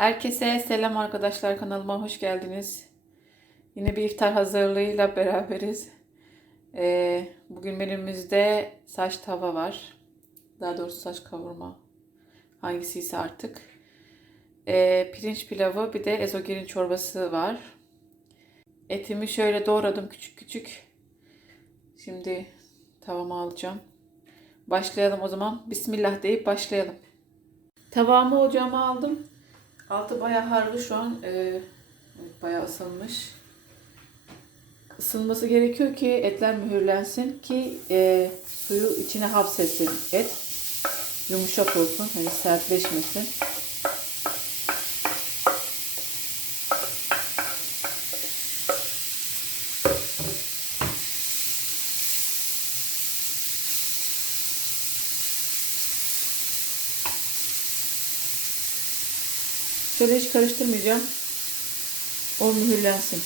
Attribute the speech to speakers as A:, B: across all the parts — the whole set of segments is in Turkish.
A: Herkese selam arkadaşlar kanalıma hoş geldiniz. Yine bir iftar hazırlığıyla beraberiz. Ee, bugün menümüzde saç tava var. Daha doğrusu saç kavurma. Hangisiyse artık. Ee, pirinç pilavı bir de ezogelin çorbası var. Etimi şöyle doğradım küçük küçük. Şimdi tavama alacağım. Başlayalım o zaman. Bismillah deyip başlayalım. Tavamı ocağıma aldım. Altı bayağı harlı şu an. Ee, evet, bayağı ısınmış. Isınması gerekiyor ki etler mühürlensin ki e, suyu içine hapsetsin et. Yumuşak olsun. Hani sertleşmesin. Şöyle hiç karıştırmayacağım. O mühürlensin.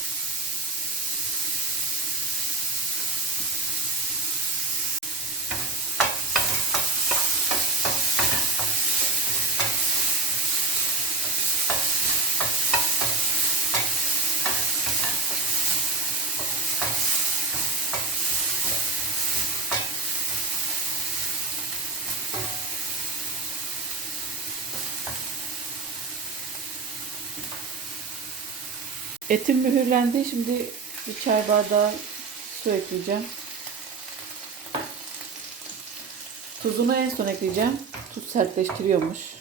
A: Etim mühürlendi. Şimdi bir çay bardağı su ekleyeceğim. Tuzunu en son ekleyeceğim. Tuz sertleştiriyormuş.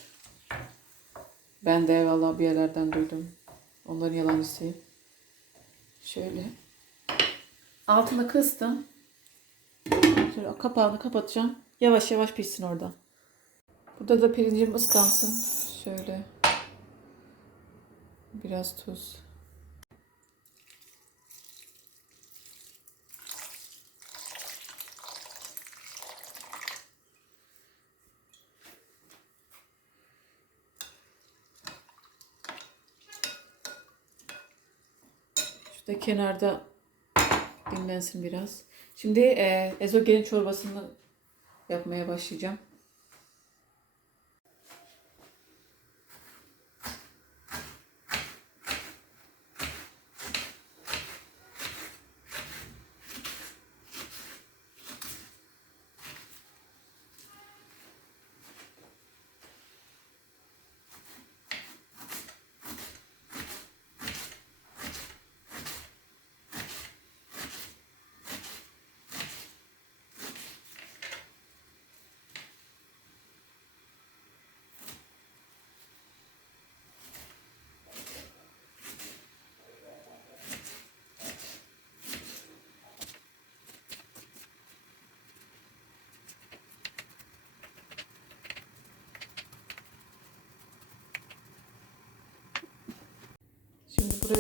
A: Ben de vallahi bir yerlerden duydum. Onların yalancısıyım. Şöyle. Altını kıstım. Şöyle kapağını kapatacağım. Yavaş yavaş pişsin orada. Burada da pirincim ıslansın. Şöyle. Biraz tuz. Şurada kenarda dinlensin biraz. Şimdi e, ezogelin çorbasını yapmaya başlayacağım.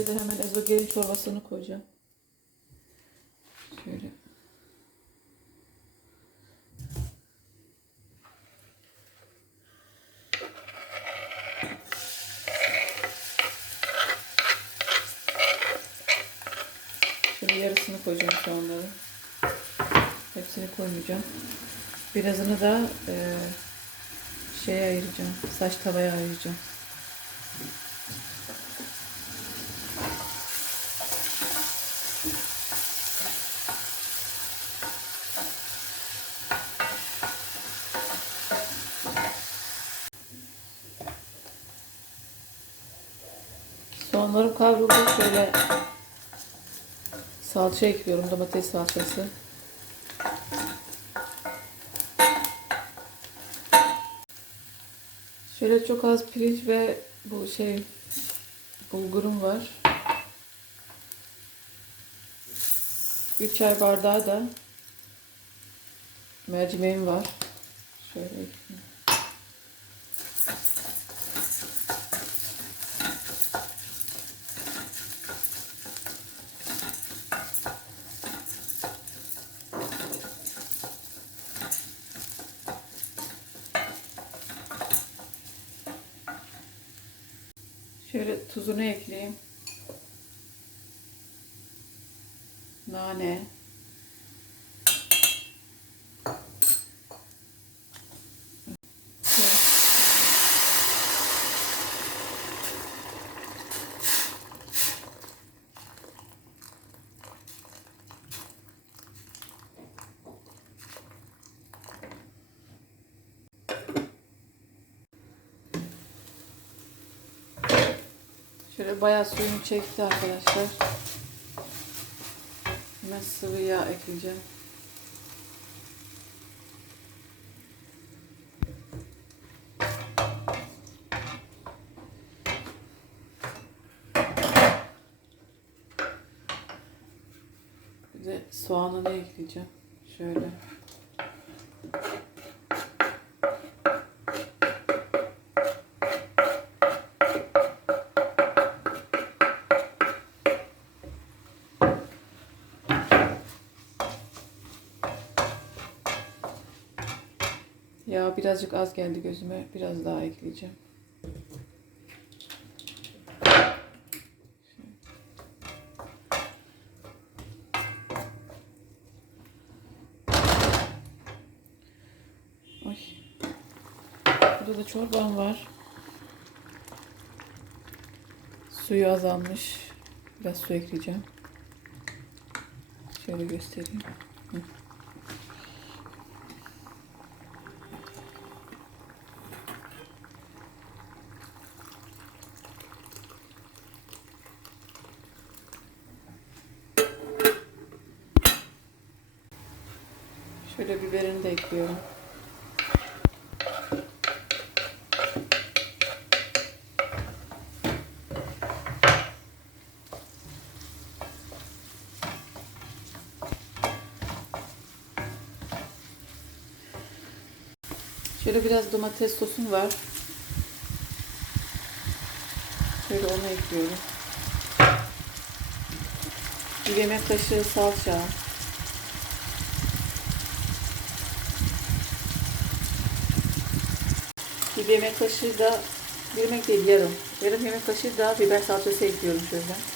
A: Şimdi buraya da hemen ezogelin çorbasını koyacağım. Şöyle. Şöyle yarısını koyacağım soğanları. Hepsini koymayacağım. Birazını da e, şeye ayıracağım. Saç tavaya ayıracağım. Soğanlarım kavruldu. Şöyle salça ekliyorum. Domates salçası. Şöyle çok az pirinç ve bu şey bulgurum var. Bir çay bardağı da mercimeğim var. Şöyle ekleyeyim. Şöyle tuzunu ekleyeyim. Nane. Şöyle bayağı suyunu çekti arkadaşlar. Hemen sıvı yağ ekleyeceğim. Bir de soğanını ekleyeceğim. Şöyle. Ya birazcık az geldi gözüme. Biraz daha ekleyeceğim. Ay. Burada da çorbam var. Suyu azalmış. Biraz su ekleyeceğim. Şöyle göstereyim. Hı. Şöyle biberini de ekliyorum. Şöyle biraz domates sosum var. Şöyle onu ekliyorum. Bir yemek kaşığı salça. Bir yemek kaşığı da, bir yemek değil yarım. Yarım yemek kaşığı da biber salçası ekliyorum şöyle.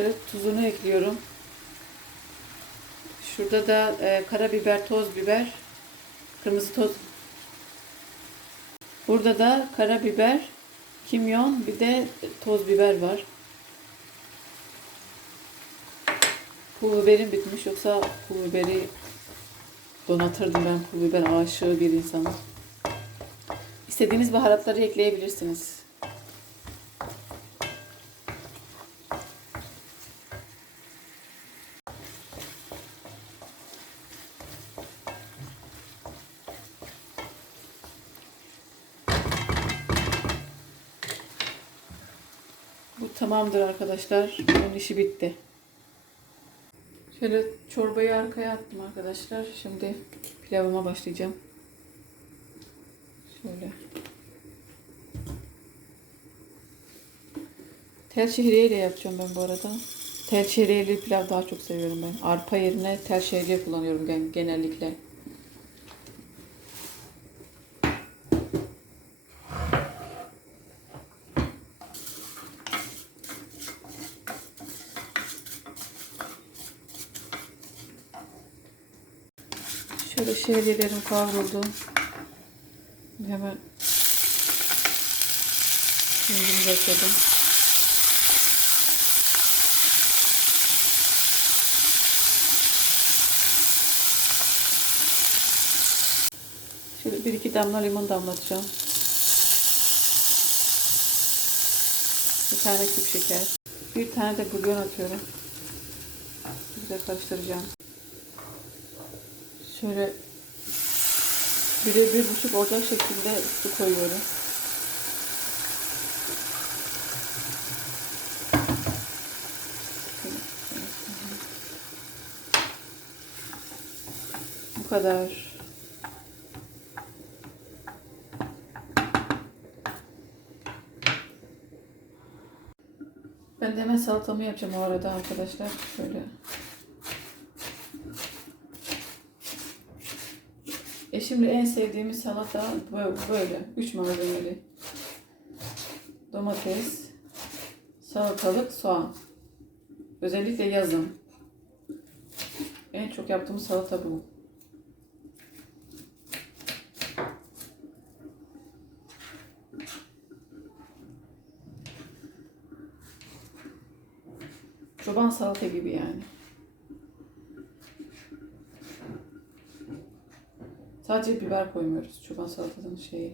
A: Şöyle tuzunu ekliyorum. Şurada da e, karabiber, toz biber, kırmızı toz. Burada da karabiber, kimyon, bir de toz biber var. Pul biberim bitmiş yoksa pul biberi donatırdım ben pul biber aşığı bir insanım. İstediğiniz baharatları ekleyebilirsiniz. Bu tamamdır arkadaşlar. Bunun işi bitti. Şöyle çorbayı arkaya attım arkadaşlar. Şimdi pilavıma başlayacağım. Şöyle. Tel şehriye ile yapacağım ben bu arada. Tel şehriyeli pilav daha çok seviyorum ben. Arpa yerine tel şehriye kullanıyorum gen- genellikle. Şöyle şehriyelerim kavruldu. Hemen Rengini bekledim. Şöyle bir iki damla limon damlatacağım. Bir tane küp şeker. Bir tane de bulyon atıyorum. Güzel karıştıracağım. Şöyle bire bir buçuk olacak şekilde su koyuyorum. kadar. Ben de hemen salatamı yapacağım o arada arkadaşlar. Şöyle. E şimdi en sevdiğimiz salata bö- böyle. Üç malzemeli. Domates, salatalık, soğan. Özellikle yazın. En çok yaptığımız salata bu. Çoban salata gibi yani. Sadece biber koymuyoruz çoban salatasının şeyi.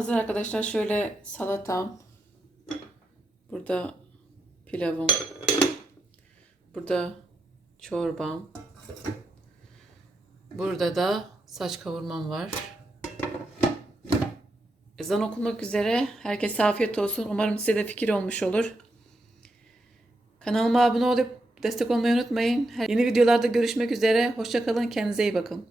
A: Hazır arkadaşlar şöyle salatam. Burada pilavım. Burada çorbam. Burada da saç kavurmam var. Ezan okunmak üzere. Herkese afiyet olsun. Umarım size de fikir olmuş olur. Kanalıma abone olup destek olmayı unutmayın. Yeni videolarda görüşmek üzere. Hoşçakalın. Kendinize iyi bakın.